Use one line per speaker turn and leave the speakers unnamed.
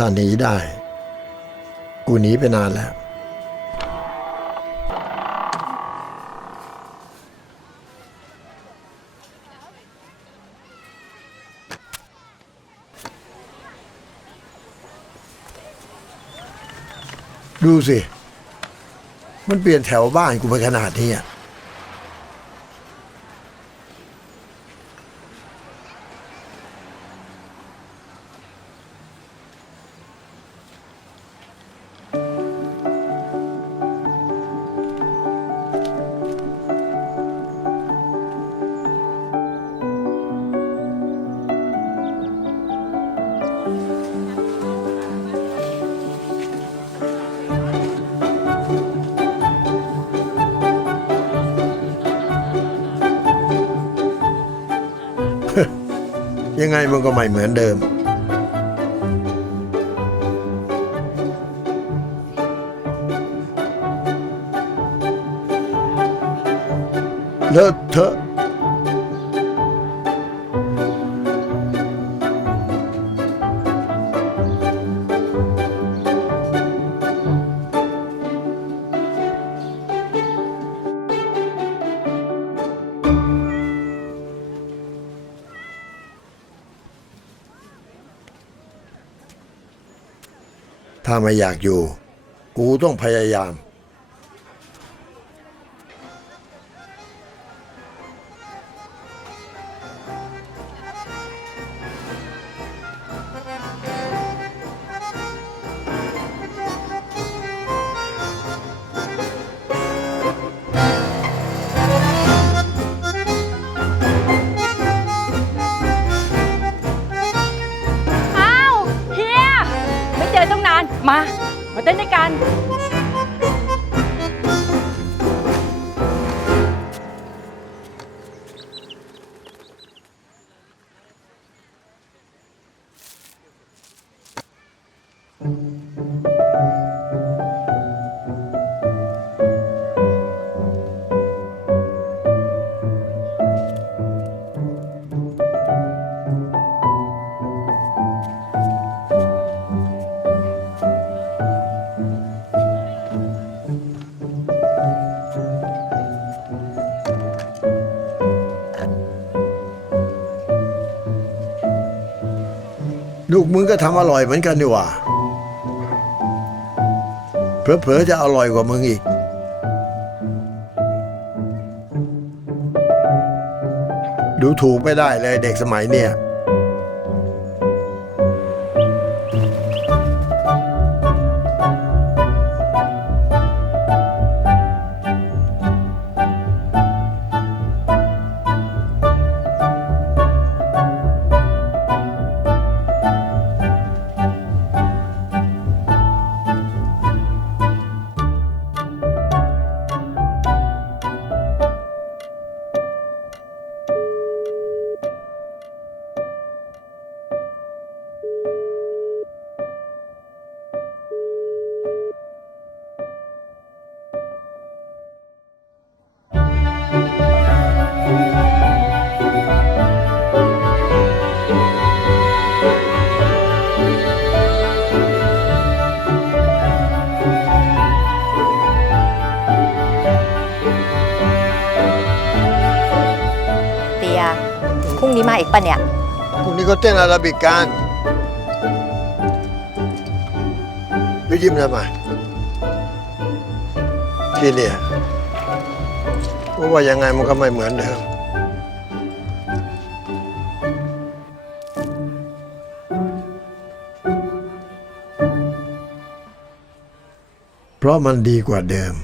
ถ้าหนีได้ กูหนีไปนานแล้ว ดูสิ มันเปลี่ยนแถวบ้านกูไปขนาดนี้อะ ยังไงมันก็ไม่เหมือนเดิม เลอะเทอะ ถ้าไม่อยากอยู่ กูต้องพยายาม
มา มาเต้นด้วยกัน
ลูกมึงก็ทำอร่อยเหมือนกันดีกว่าเผลอๆจะอร่อยกว่ามึงอีก ดูถูกไม่ได้เลยเด็กสมัยเนี่ย
มาอีกปะเนี่ย
พวกนี้ก็เต้นอาราบิกกันไปยิ้มทำไมที่เนี่ยเพราว่ายังไงมันก็ไม่เหมือนเดิมเพราะมันดีกว่าเดิม